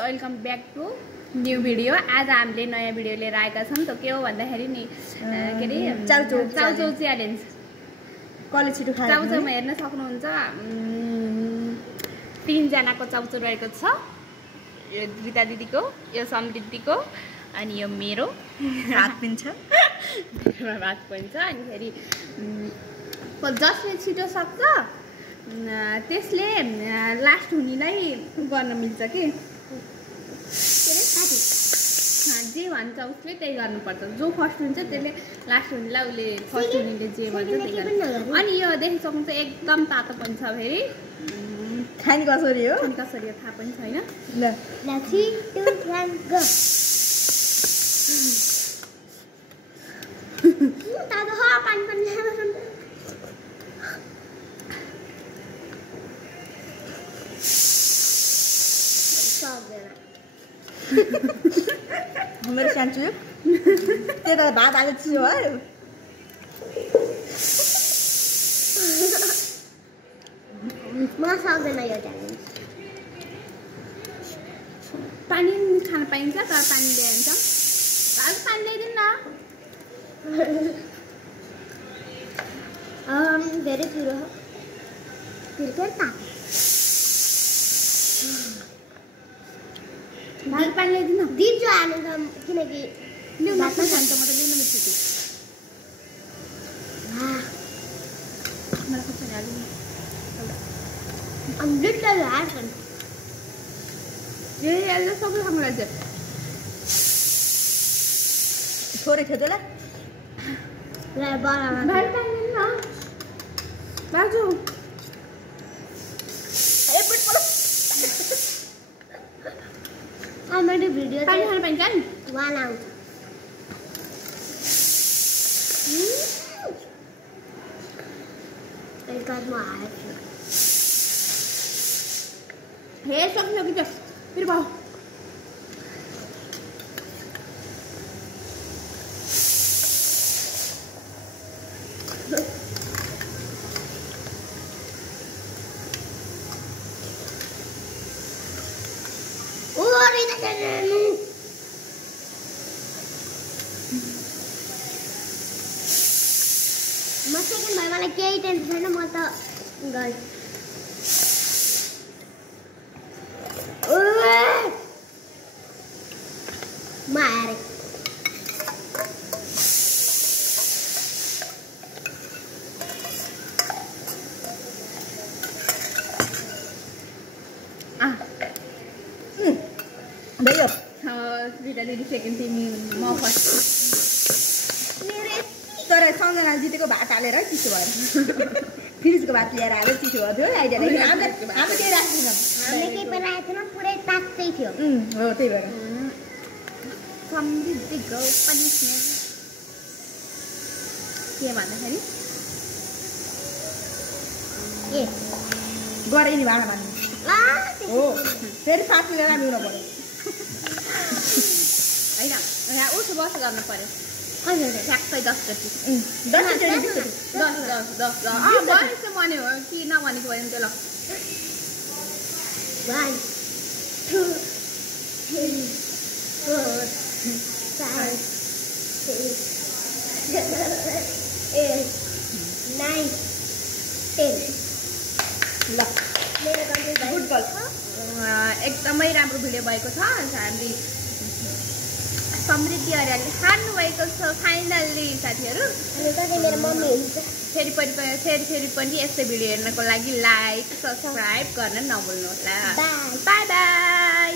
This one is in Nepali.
Welcome back to new video. आज हामीले नयाँ भिडियो लिएर आएका छौँ। त के हो भन्दाखेरि नि के अरे चाउचाउ च्यालेन्ज। कले छिटो खाएर चाउचाउमा हेर्न सक्नुहुन्छ 3 जनाको चाउचाउ रहेको छ। यो गीता दिदीको, यो समृद्धिको, अनि यो मेरो हात पिन्छ। हात पिन्छ। अनि फेरि जसले छिटो सक्छ त्यसले लास्ट हुनेलाई गर्न मिल्छ कि जे भन्छ उसले त्यही गर्नुपर्छ। जो फर्स्ट हुन्छ त्यसले लास्ट हुनेलाई उसले फर्स्ट हुनेले जे भन्छ त्यही गर्छ। अनि यो देखिसक्नुहुन्छ एकदम तातो पनि छ। फेरि खाने कसरी हो थाहा पनि छैन। मेरो सान्छु त्यो त भात हालेर चिसो भयो। म सक्दैन यो च्यालेन्ज। पानी खान पाइन्छ तर पानी ल्याइन्छ। आज पानी ल्याइदिनु न। धेरै पिरो पानी ल्याइदिनु दिन्छु हाल्नु त किनकि लिनु न खान्छ। म त लिनु मिल्छु। मलाई कसरी हाल्नु लिटल हाल्छ। ये अहिले सबै खानु लाग्छ। छोरे खेदेला ल बराबर भाइ पानी लिनु न बाजु। एकपल्ट बोल। मैले भिडियो पानी खान पाइन्छ नि। वान आउँछ। म हाल्छु। हे सक्यो कि फेरि भयो। म सेकेन्ड भयो। मलाई केही टेन्सन छैन। म त गएँ। म हारेँ। भयो गीता दिदी सेकेन्ड तिमी म फर्स्ट। तर सँगजना जितेको भात हालेर चिसो भयो। फ्रिजको भात ल्याएर हालेर चिसो भयो थियो। आइडिया हामी केही राख्दैनौँ। हामीले केही पनि राखेको थिएन। पुरै तातै थियो। हो त्यही भएर समृद्धिको पनिसमेन्ट के भन्दाखेरि ए गरे नि भाँडा मान्नु हो। फेरि 5 मिनट मिल्नु पऱ्यो होइन। यहाँ उसो बस गर्नु पऱ्यो। ठ्याक्कै 10 जति। 10 भनेको भन्यो कि नभनेको भयो नि त्यो। ल 1 2 3 4 5 6 7 8 9 10 ल मेरो कम्प्लिट भयो। फुटबल एकदमै राम्रो भिडियो भएको छ। हामीले समृद्धि अर्यालले खानु भएको छ फाइनल्ली साथीहरू। अनि कतै मेरो मम्मी हुन्छ। फेरि पनि यस्तै भिडियो हेर्नको लागि लाइक सब्सक्राइब गर्न नभुल्नुहोला। By by by.